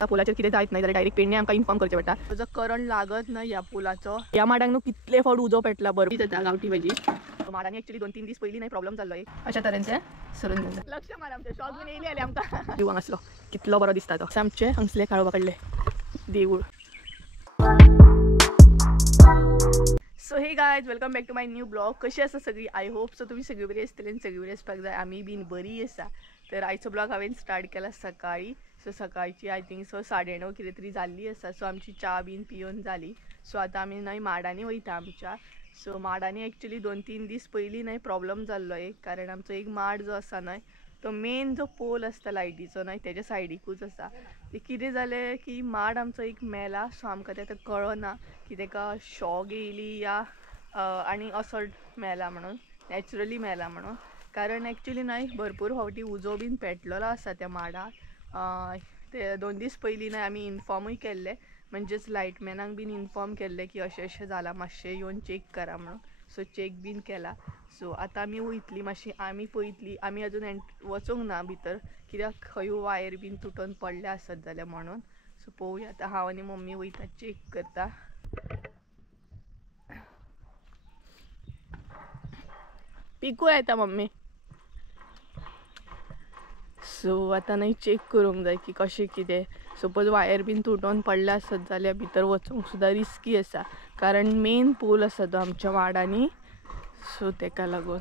पुलाचेर कितें जायत नाही जाल्यार डायरेक्ट पेडणे आमकां इन्फॉर्म करचें पडटा. जो करंट लागत ना ह्या पुलाचो, ह्या माडांक न्हू कितले फावट उजो पेटला बरोबर जाता गांवठी भाजी. माडांनी एक्चुअली 2-3 दीस पयलीं नाही प्रॉब्लेम जाल्लो एक अशा तरेचे सरून लक्ष मार आमचे शॉक बीन येयली आले आमकां जिवांग असलो कितलो बरो दिसता तो. आमचे हंसले काळोबा कडले देवूळ. So hey guys welcome back to my new blog. कशी आसा सगळी? आय होप सो तुम्ही सगळी बरी आसतली आनी सगळी बरी आसपाक जाय. आमी बीन बरी आसा. तर आयचो ब्लॉग हांवें स्टार्ट केला सकाळी. सो सकाळची आय थिंक सो 9:30 कितें तरी जाल्ली आसा. सो आमची च्या बीन पिवन जाली. सो आतां आमी न्हय माडांनी वयता आमच्या. सो माडांनी एक्चुअली 2-3 दीस पयलीं न्हय प्रॉब्लम जाल्लो एक, कारण आमचो एक माड जो आसा न्हय तो मेन जो पोल आसता लायटीचो न्हय तेज्या सायडीकूच आसा. ते कितें जालें की माड आमचो एक मेला. सो आमकां तें कळना की तेका शॉक येयली या आनी असो मेला म्हणून, नॅचरली मेला म्हणून. कारण एक्चुअली न्हय भरपूर फावटी उजो बीन पेटलेलो आसा त्या माडाक. ते 2 दीस पयलीं न्हय आमी इन्फॉर्मूय केल्ले, म्हणजेच लायटमॅनाक बीन इन्फॉर्म केल्ले की अशें अशें जालां, मातशें येवन चेक करा म्हणून. सो चेक बीन केला. सो आतां आमी वयतली मातशी आमी पळयतली. आमी अजून वचूंक ना भितर कित्याक खंय वायर बीन तुटून पडले आसत जाल्यार म्हणून. सो पळोवया आतां. हांव आनी मम्मी वयता चेक करता. पिकू येता मम्मी. सो आतां न्हय चेक करूंक जाय की कशें कितें. सपोज वायर बीन तुटून पडले आसत जाल्यार भितर वचूंक सुद्दां रिस्की आसा, कारण मेन पोल आसा तो आमच्या वाडांनी. सो तेका लागून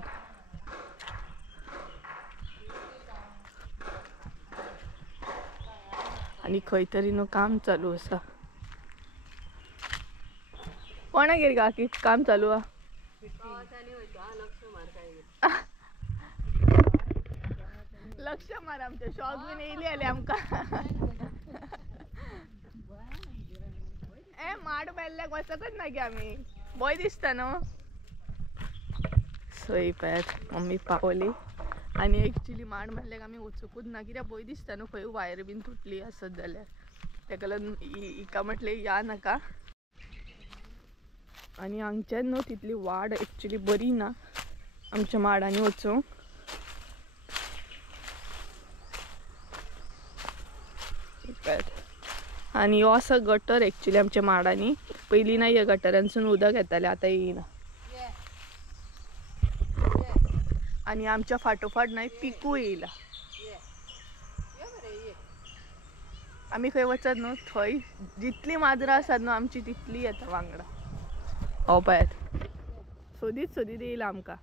आनी खंय तरी न्हू काम चालू आसा. कोणागेर गा की काम चालू आहा? लक्ष मार आमचे शॉक बीन येयली आले आमकां. ए माड पेल्ल्याक वचकच ना गे आमी, भंय दिसता न्हू. सो पळयात मम्मी पावली आनी एक्चुअली माड मारल्याक आमी वचूंकूच ना कित्याक भंय दिसता न्हू खंय वायर बीन तुटली आसत जाल्यार. तेका लागून हिका म्हटलें या नाका. आनी हांगच्यान न्हू तितली वाड एक्चुअली बरी ना आमच्या माडांनी वचूंक. आनी हो आसा गटर एक्चुअली आमच्या माडांनी. पयलीं ना ह्या गटरांसून उदक येतालें, आतां येयना. आनी आमच्या फाटोफाट न्हय पिकू येयला. आमी खंय वचत न्हू थंय जितली माजरां आसात न्हू आमची तितली येता वांगडा. हो पळयात सोदीत सोदीत येयला आमकां.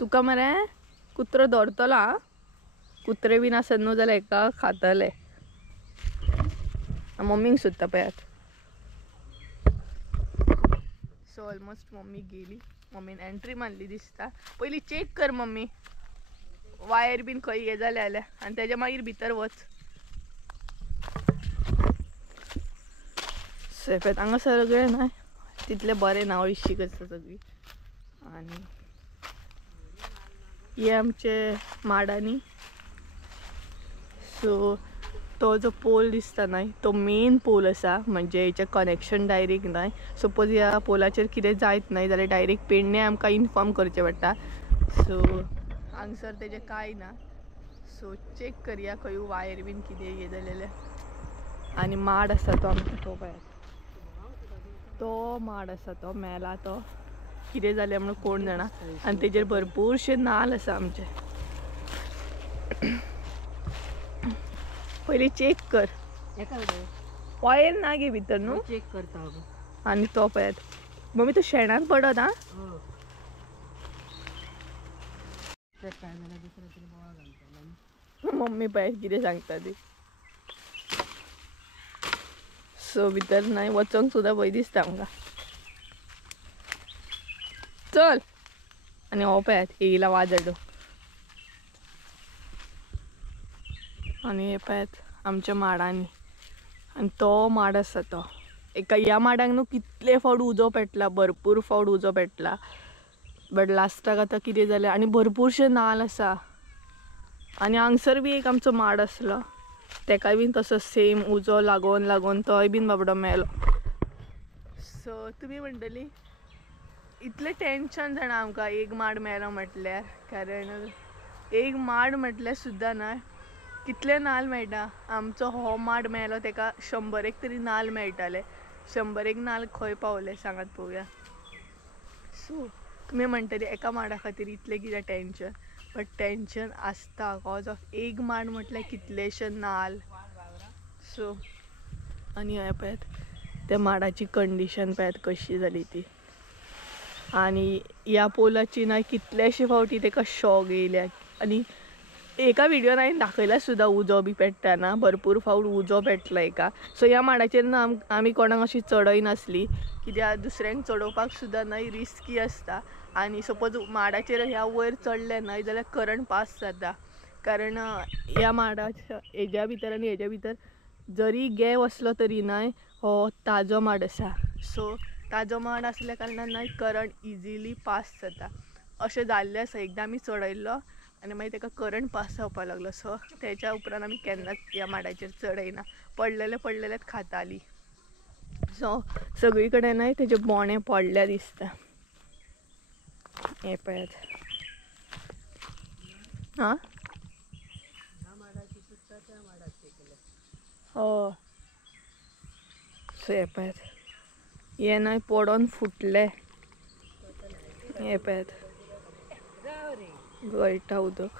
तुका मरे कुत्रो धरतलो हा. कुत्रे बीन आसत न्हू जाल्यार हेका खातले. मम्मीक सुद्दां पळयात. सो ऑलमोस्ट मम्मी गेली. मम्मीन एंट्री मारली दिसता. पयलीं चेक कर मम्मी वायर बीन खंय हे जाले जाल्यार आनी तेज्या मागीर भितर वच. सेफेत हांगा सगळे न्हय तितले बरें ना, हळशीक आसा सगळी. आनी हे आमचे माडांनी. सो तो जो पोल दिसता न्हय तो मेन पोल आसा, म्हणजे हेचें कनेक्शन डायरेक्ट न्हय. सपोज ह्या पोलाचेर कितें जायत न्हय जाल्यार डायरेक्ट पेडणे आमकां इन्फॉर्म करचें पडटा. सो हांगसर तेजें कांय ना. सो चेक करया खंय वायर बीन कितें हे जालें. आनी माड आसा तो आमचो तो पळयात. तो माड आसा तो मेला तो कितें जालें म्हणून कोण जाणा. आनी तेजेर भरपूरशे नाल्ल आसा आमचे. पयलीं चेक कर. वायर ना गे भितर न्हू. चेक करता. आनी तो पळयात मम्मी तो शेणान पडत हा. मम्मी पळयात कितें सांगता ती. सो भितर न्हय वचोंक सुद्दां भंय दिसता आमकां. चल. आनी हो पळयात येयला वाजडो. आनी हे पळयात आमच्या माडांनी. आनी तो माड आसा तो एका ह्या माडाक न्हू कितले फावट उजो पेटला, भरपूर फावट उजो पेटला. बट लास्टाक आतां कितें जालें आनी भरपूरशे नाल्ल आसा. आनी हांगसर बी एक आमचो माड आसलो तेकाय बीन तसो सेम उजो लागोन लागोन तोय बीन बाबडो मेलो. सो तुमी म्हणटली इतलें टेन्शन जाणा आमकां एक माड मेलो म्हटल्यार, कारण एक माड म्हटल्यार सुद्दां न्हय कितले नाल्ल मेळटा. आमचो हो माड मेळ्ळो तेका 100 तरी नाल्ल मेळटाले. 100 नाल्ल खंय पावले सांगात पळोवया. सो तुमी म्हणटली एका माडा खातीर इतलें कितें टेंशन, बट टेंशन आसता कॉज ऑफ एक माड म्हटल्यार कितलेशे नाल्ल. सो आनी हें पळयात त्या माडाची कंडिशन पळयात कशी जाली ती. आनी ह्या पोलाची ना कितलेशे फावटी तेका शॉक येयल्या. आनी एका व्हिडिओन हांवें दाखयला सुद्दां उजो बी पेट्टाना, भरपूर फावट उजो पेटला एका. सो ह्या माडाचेर ना आमी कोणाक अशी चडय नासली, कित्याक दुसऱ्यांक चडोवपाक सुद्दां न्हय रिस्की आसता. आनी सपोज माडाचेर ह्या वयर चडले न्हय जाल्यार करंट पास जाता. कारण ह्या माडाच्या हेज्या भितर आनी हेज्या भितर जरी गॅप असलो तरी न्हय हो ताजो माड आसा. सो ताजो माड आसल्या कारणान न्हय करंट इजिली पास जाता. अशें जाल्लें आसा. एकदां आमी चडयल्लो आनी मागीर तेका करंट पास जावपाक लागलो. सो तेच्या उपरांत आमी केन्नाच ह्या माडाचेर चडयना. पडलेलेच खाताली. सो सगळी कडेन न्हय तेजे बोणे पडल्या दिसता. हे पळयात. हां हो. सो हे पळयात हे न्हय पडोन फुटले. हे पळयात गळटा उदक.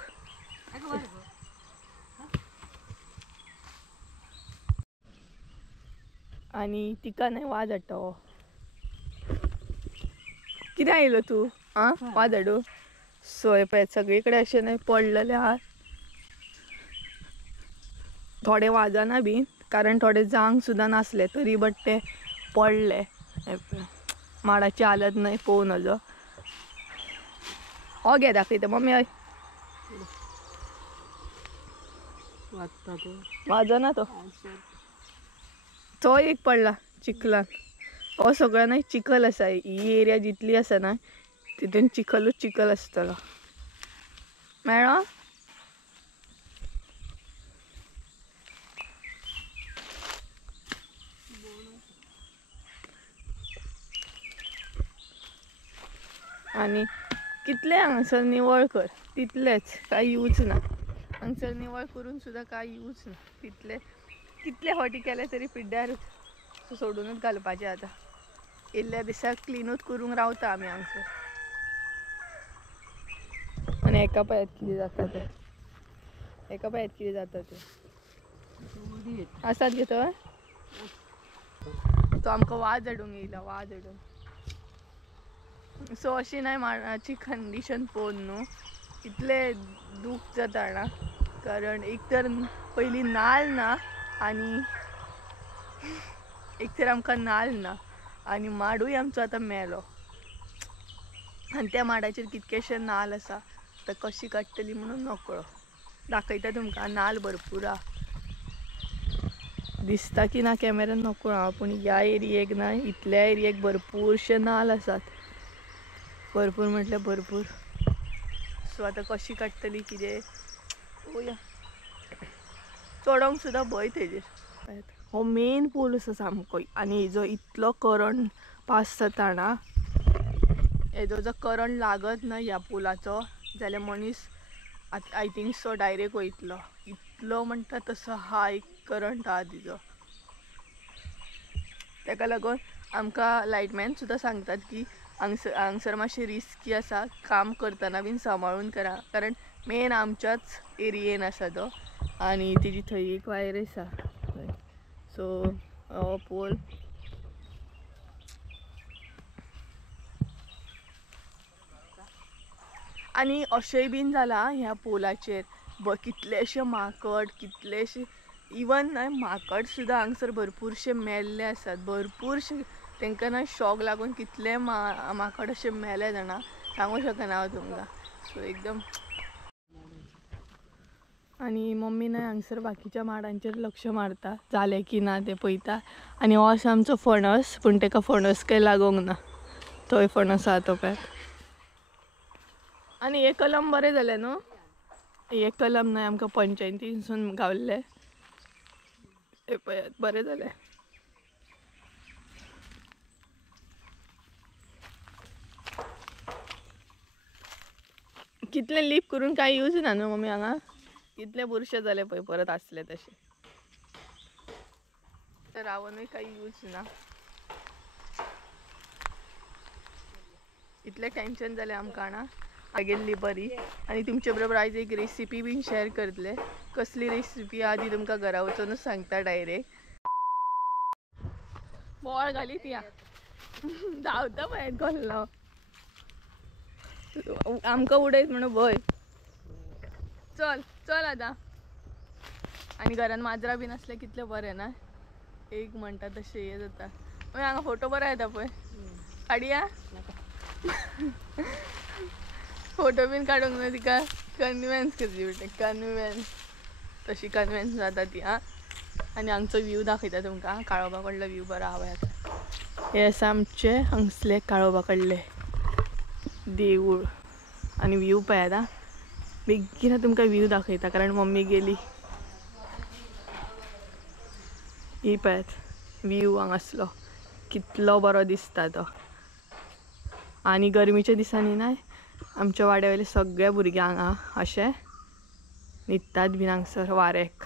आनी तिका न्हय वाज हाडटा हो. कितें आयलो तू वाज हाडू. सो हे पळयात सगळी कडेन अशें न्हय पडलेले आहा. थोडे वाजना बीन कारण थोडे जांग सुद्दां नासले तरी बट ते पडले. माडाची हालत न्हय पळोव नजो. हो घे दाखयता मम्मी. हय वाजना तो एक पडला चिखलान. हो सगळो न्हय चिखल आसा. ही एरिया जितली आसा ना तितून चिखलूच चिखल आसतलो. मेळ्ळो. आनी कितले हांगासर निवळ कर तितलेच, काय यूज ना. हांगासर निवळ करून सुद्दां काय यूज ना. कितले फावटी केले तरी पिड्ड्यार सोडूनच घालपाचें. आतां इल्ल्या दिसाक क्लिनूच करूंक रावता आमी हांगासर. आनी हेका पळयात कितें जाता तें. हेका पळयात कितें जाता तें. आसात गे थंय. तो आमकां वाज हाडूंक येयला. वाज हाडूंक. सो अशी न्हय माडाची कंडिशन पळोवन न्हू इतले दूख जाता ना. कारण एक तर पयलीं नाल्ल ना आनी एक तर आमकां नाल्ल ना आनी माडूय आमचो आतां मेलो. आनी त्या माडाचेर कितकेशे नाल्ल आसा. आतां कशी काडटली म्हणून नकळो. दाखयता तुमकां नाल्ल भरपूर आहा. दिसता की ना कॅमेरान नकळो हांव, पूण ह्या एरियेक ना इतल्या एरियेक भरपूरशे नाल्ल आसात. भरपूर म्हटल्यार भरपूर. सो आतां कशी काडटली कितें पळोवया. चडोंक सुद्दां भंय तेजेर. हो मेन पूल आसा सामको. आनी हेजो इतलो करंट पास जाता ना. हेजो जर करंट लागत ना ह्या पुलाचो जाल्यार मनीस आय थिंक सो डायरेक्ट वयतलो. इतलो म्हणटा तसो हाय करंट आहा तिजो. तेका लागून आमकां लायटमॅन सुद्दां सांगतात की हांगसर मातशें रिस्की आसा. काम करतना बीन सांबाळून करा. कारण मेन आमच्याच एरियेन आसा तो. आनी तेजी थंय एक वायर आसा. सो हो पोल आनी अशेंय बीन जाला ह्या पोलाचेर कितलेशे माकड कितलेशे इवन न्हय माकड सुद्दां हांगसर भरपूरशे मेल्ले आसात. भरपूरशे तांकां न्हय शॉक लागून कितले माकड अशे मेले जाणा सांगूंक शकना हांव तुमकां. सो एकदम. आनी मम्मी न्हय हांगसर बाकीच्या माडांचेर लक्ष मारता जालें की ना तें पळयता. आनी हो आसा आमचो फणस, पूण तेका फणस काय लागोंक ना. थंय फणस आहा तो पळयात. आनी हे कलम बरें जालें न्हू. हे कलम न्हय आमकां पंचायतीनसून गावल्ले. हे पळयात बरें जालें. कितले लीप करून काय यूज ना न्हू मम्मी हांगा. कितले बुरश झाले पळय परत असले तसे. तर रावणूय काही यूज ना. इतले टेन्शन जाले आमकां ना गेल्ली बरी. आणि तुमच्या बरोबर आज एक रेसिपी बीन शेअर करतले. कसली रेसिपी आधी तुमकां घरा वचूनच सांगता डायरेक्ट. बॉल घालीत या धांवता पळय गल्लो आमकां उडयत म्हणून भंय. चल चल आता. आणि घरान माजरा बीन असले कितले बरे ना. एक म्हणटा तशें हे जाता. हांगा फोटो बरो येता पळय काडया. फोटो बीन काडूंक ना तिका कन्विन्स करची पडटा. कन्विन्स तशी कन्विन्स जाता ती. आं आणि हांगचो व्यू दाखयता तुमकां. काळोबा कडलो व्यू बरो आहा. हे आसा आमचे हांगसले काळोबा कडले देवूळ. आणि व्यू पळयता बेगीन तुमकां व्यू दाखयता कारण मम्मी गेली. ही पळयत व्यू हांगासलो कितलो बरो दिसता तो. आणि गरमीच्या दिसांनी ना आमच्या वाड्यावयले सगळे भुरगे हांगा अशे न्हिदतात बीन हांगसर वाऱ्याक.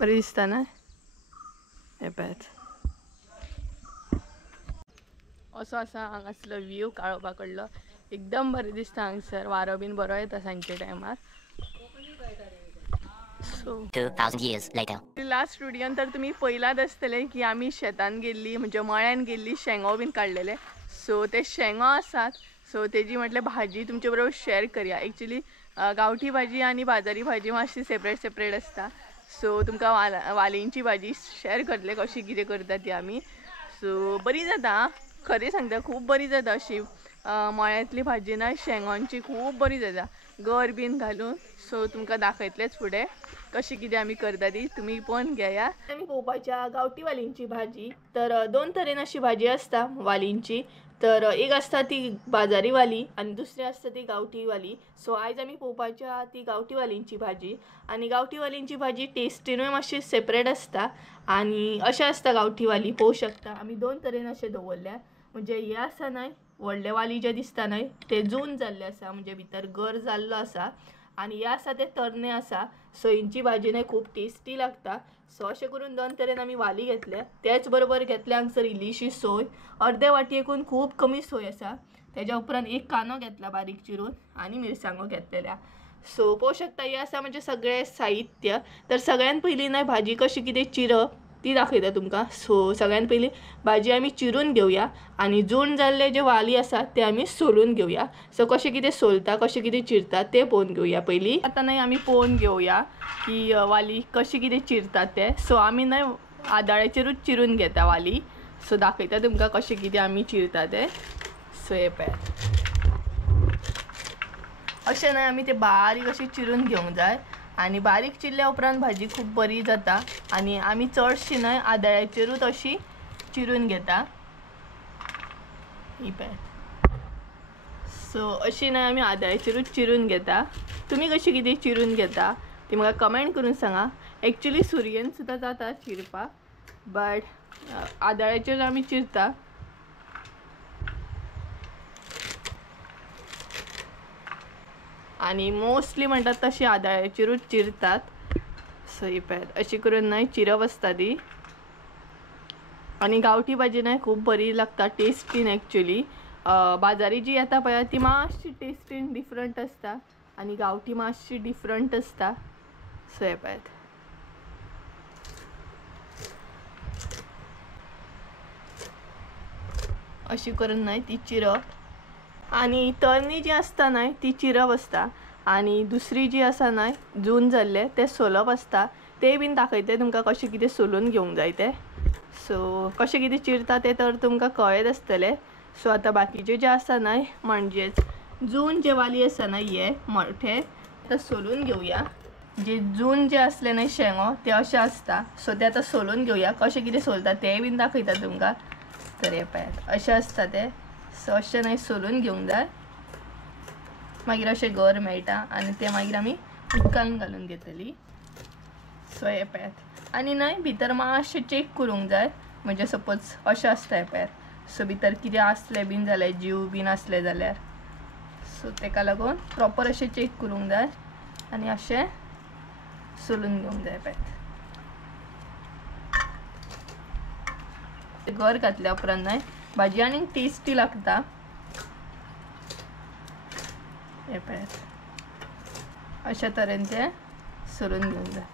बरें दिसता ना. हे पळयत असो आसा हांगासलो व्यू काळोबा कडलो. एकदम बरें दिसता हांगसर. वारो बीन बरो येता सांजच्या टायमार. So 2000 years later. लास्ट व्हिडिओन तर तुम्ही पयलात आसतले की आमी शेतान गेल्ली म्हणजे मळ्यान गेल्ली शेंगो बीन काडलेले. सो ते शेंगो आसात. सो तेजी म्हटल्यार भाजी तुमचे बरोबर शेअर करूया. एक्चुअली गांवठी भाजी आणि बाजारी भाजी मातशी सेपरेट सेपरेट आसता. सो तुमकां वालींची भाजी शेअर करतले कशी कितें करता ती आमी. सो बरी जाता खरें सांगता खूब बरी जाता अशी मळ्यांतली भाजी ना शेंगांची खूब बरी जाता गर बीन घालून. सो तुमकां दाखयतलेच फुडें कशी कितें आमी करता ती तुमी पण घेया. आमी पोवपाच्या गांवठी वालींची भाजी. तर दोन तरेन अशी भाजी आसता वालींची. तर एक आसता ती बाजारी वाली आणि दुसरी आसता ती गांवठी वाली. सो आयज आमी पोवपाच्या ती गांवठी वालींची भाजी. आणि गांवठी वालींची भाजी टेस्टीनूय मातशी सेपरेट आसता. आणि अशें आसता गांवठी वाली पळोवं शकता आमी दोन तरेन अशें दवरल्या. म्हणजे हे आसा न्हय व्हडले वाली जे दिसता न्हय ते जून जाल्ले आसा म्हणजे भितर गर जाल्लो आसा. आणि हे आसा ते तरणे आसा. सो हेंची भाजी न्हय खूब टेस्टी लागता. सो अशें करून दोन तरेन आमी वाली घेतल्या. त्याच बरोबर घेतल्या हांगसर इल्लीशी सोय. अर्दे वाटयेकून खूब कमी सोय आसा. तेज्या उपरांत एक कांदो घेतला बारीक चिरून आणि मिरसांगो घेतलेल्या. सो पळोवं शकता हे आसा म्हणजे सगळें साहित्य. तर सगळ्यान पयलीं न्हय भाजी कशी कितें चिरप ती दाखयता तुमकां. सो सगळ्यान पयलीं भाजी आमी चिरून घेवया आणि जून जाल्ले जे वाली आसा ते आमी सोलून घेवया. सो कशें कितें सोलता कशें कितें चिरता ते पळोवन घेवया पयलीं. आतां न्हय आमी पळोवन घेवया की वाली कशी कितें चिरतात ते. सो आमी न्हय आदाळ्याचेरूच चिरून घेता वाली. सो दाखयता तुमकां कशें कितें आमी चिरता ते. सो हे पळय अशें न्हय आमी ते बारीक अशी चिरून घेवंक जाय. आणि बारीक चिरल्या उपरांत भाजी खूब बरी जाता. आणि आमी चडशी न्हय आदाळ्याचेरूच अशी चिरून घेता. ही पळय. सो अशी न्हय आमी आदाळ्याचेरूच चिरून घेता. तुमी कशी कितें चिरून घेता ती म्हाका कमेंट करून सांगा. एक्चुअली सुरयेन सुद्दां जाता चिरपाक बट आदाळ्याचेर आमी चिरता. आणि मोस्टली म्हणटात तशी आदाळ्याचेरूच चिरतात. सो ही पळय अशी करून न्हय चिरप आसता ती. आणि गांवठी भाजी न्हय खूब बरी लागता टेस्टीन. एक्चुअली बाजारी जी येता पळय ती मातशी टेस्टीन डिफरंट आसता आणि गांवठी मातशी डिफरंट आसता. सो हे पळय अशी करून न्हय ती चिरप. आणि तरणी जी आसता न्हय ती चिरप आसता. आणि दुसरी जी आसा न्हय जून जाल्ले ते सोलप आसता. ते बीन दाखयते तुमकां कशें कितें सोलून घेवंक जाय ते. सो कशें कितें चिरता ते तर तुमकां कळत आसतले. सो आतां बाकीचे जे आसा न्हय म्हणजेच जून जे वाली आसा न्हय हे मोठे आतां सोलून घेवया. जे जून जे असले न्हय शेंगो ते अशें आसता. सो ते आतां सोलून घेवया. कशें कितें सोलता ते बीन दाखयता तुमकां. तर हे पळयात अशें आसता ते. सो अशें न्हय सोलून घेवंक जाय. मागीर अशें गर मेळटा आनी ते मागीर आमी उदकान घालून घेतली. सो हे पळयात. आनी न्हय भितर मातशें चेक करूंक जाय. म्हणजे सपोज अशें आसता हे पळयात. सो भितर कितें आसलें बीन जाल्यार जीव बीन आसले जाल्यार सो तेका लागून प्रॉपर अशें चेक करूंक जाय. आनी अशें सोलून घेवंक जाय पळय. गर घातल्या उपरांत न्हय भाजी आनीक टेस्टी लागता. हे पळयात अशा तरेन ते सोलून घेवंक जाय.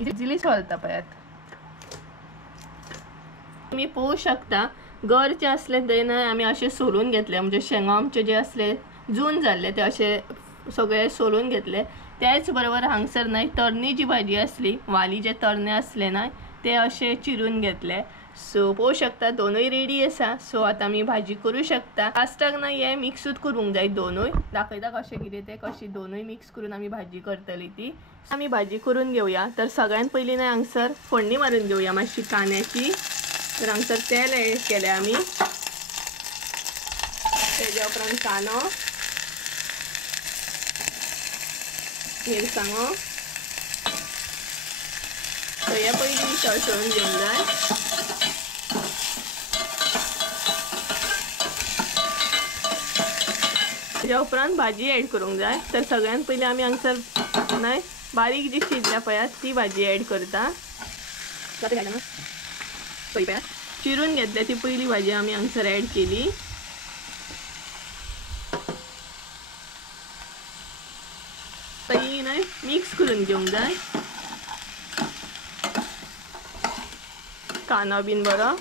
इजिली सोलता पळयात. तुम्ही पळोवंक शकता गर जे असले ते न्हय आमी अशें सोलून घेतले. म्हणजे शेंगा आमचे जे असले जून जाल्ले ते अशे सगळे सोलून घेतले. त्याच बरोबर हांगसर न्हय तरणी जी भाजी असली वाली जे तरणे असले न्हय ते अशे चिरून घेतले. सो पळोवंक शकता दोनूय रेडी आसा. सो आता आमी भाजी करूं शकता. लास्टाक न्हय हे मिक्सूच करूंक जाय दोनूय. दाखयता कशें कितें ते कशी दोनूय मिक्स करून आमी भाजी करतली ती. आमी भाजी करून घेवया. तर सगळ्यात पयलीं न्हय हांगसर फोडणी मारून घेवया मातशी कांद्याची. तर हांगसर तेल एड केलें आमी. तेज्या उपरांत कांदो, मिरसांगो, सो हे पयलीं तळसळून घेवंक जाय. तेज्या उपरांत भाजी एड करूंक जाय. तर सगळ्यात पयलीं आमी हांगसर न्हय बारीक जी शिजल्या पळयात ती भाजी एड करता. चिरून घेतल्या ती पहिली भाजी आमी हांगसर एड केली. पयलीं न्हय मिक्स करून घेवंक जाय. कांदो बीन बरो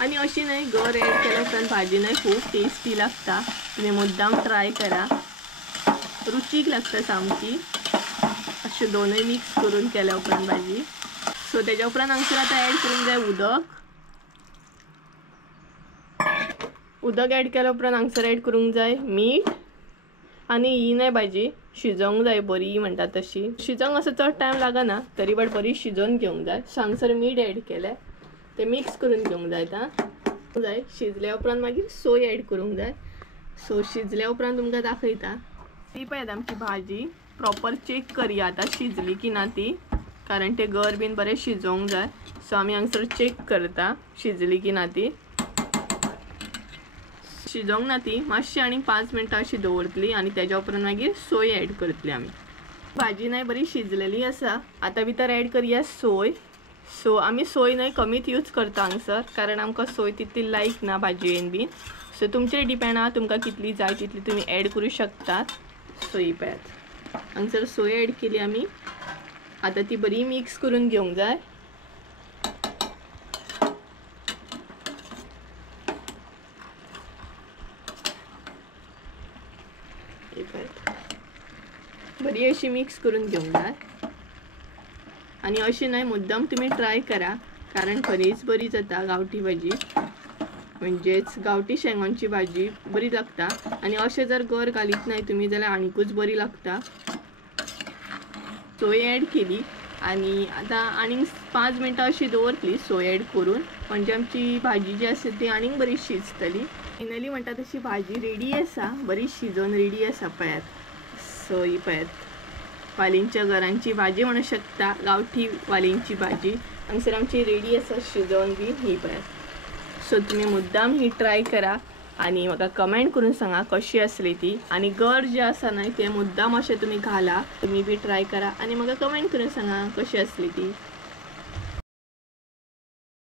आणि अशी न्हय गर एड केल्या उपरांत भाजी न्हय खूब टेस्टी लागता. तुम्ही मुद्दाम ट्राय करा. रुचीक लागता सामकी अशे दोनूय मिक्स करून केल्या उपरांत भाजी. सो तेज्या उपरांत हांगसर आतां एड करूंक जाय उदक एड केल्या उपरांत हांगसर एड करूंक जाय मीठ. आनी ही न्हय भाजी शिजोवंक जाय बरी म्हणटा तशी. शिजोवंक असो चड टायम लागना तरी बट बरी शिजोवन घेवंक जाय. सो हांगसर मीठ एड केलें ते मिक्स करून घेवंक जाय. शिजल्या उपरांत मागीर सोय एड करूंक जाय. सो शिजल्या उपरांत तुमकां दाखयता. ती पळयात आमची भाजी प्रॉपर चेक करया आतां शिजली की ना ती. कारण ते गर बीन बरें शिजोवंक जाय. सो आमी हांगसर चेक करता शिजली की ना ती. शिजोवंक ना ती मातशी आनी 5 मिनटां अशी दवरतली आनी तेज्या उपरांत मागीर सोय एड करतली आमी. भाजी न्हय बरी शिजलेली आसा. आतां भितर एड करया सोय. सो आमी सोय न्हय कमीच यूज करता हांगसर कारण आमकां सोय तितली लायक ना भाजयेन बीन. सो तुमचेर डिपेंड आहा तुमकां कितली जाय तितली तुमी एड करूं शकतात. सोय पळयात हांगसर सोय एड केली आमी. आतां ती बरी मिक्स करून घेवंक जाय. बरी अशी मिक्स करून घेवंक जाय. आणि अशी न्हय मुद्दाम तुम्ही ट्राय करा कारण खरीच बरी जाता गांवठी भाजी. म्हणजेच गांवठी शेंगांची भाजी बरी लागता. आणि अशें जर गर घालीत नाही तुम्ही जाल्यार आनीकूच बरी लागता. सोय एड केली आणि आता आनीक 5 मिनटां अशी दवरतली सोय एड करून. म्हणजे आमची भाजी जी आसा ती आनीक बरी शिजतली. फायनली म्हणटा तशी भाजी रेडी आसा. बरी शिजोवन रेडी आसा पळयात. सो ही पळयात वालींच्या घरांची भाजी म्हणू शकता. गांवठी वालींची भाजी हांगसर आमची रेडी आसा शिजोवन बी ही पळयात. सो तुम्ही मुद्दाम ही ट्राय करा आणि म्हाका कमेंट करून सांगा कशी असली ती. आणि गर जे आसा न्हय ते मुद्दाम अशें तुम्ही घाला. तुम्ही बी ट्राय करा आणि म्हाका कमेंट करून सांगा कशी असली ती.